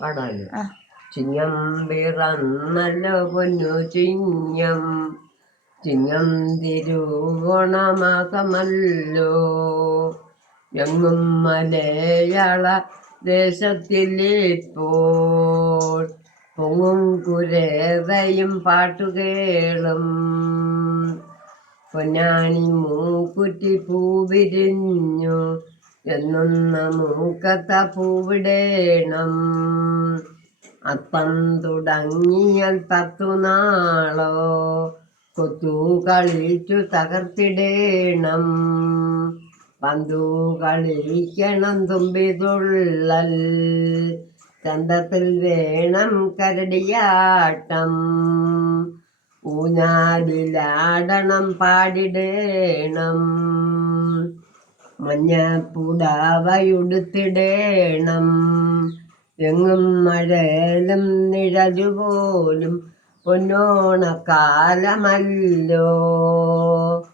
പാടാന് ചിങ്ങം പിറന്നല്ലോ പൊന്നു ചിങ്ങം. ചിങ്ങം തിരുവോണമാസമല്ലോ എങ്ങും മലയാള ദേശത്തിലിപ്പോൾ. പൊങ്ങും കുരവയും പാട്ടുകേളും. പൊന്നാണി മൂക്കുറ്റി പൂവിരിഞ്ഞു എന്നൊന്ന മൂക്കത്ത പൂവിടേണം. അപ്പം തുടങ്ങിയാൽ പത്തു നാളോ കൊത്തു കളിച്ചു തകർത്തിടേണം. പന്തു കളിക്കണം തുമ്പി തുള്ളൽ ചന്തത്തിൽ വേണം കരടിയാട്ടം. ഊഞ്ഞാലിലാടണം പാടിടേണം. മഞ്ഞപ്പുടാവയുടുത്തിടേണം എങ്ങും മഴയിലും നിഴലുപോലും പൊന്നോണക്കാലമല്ലോ.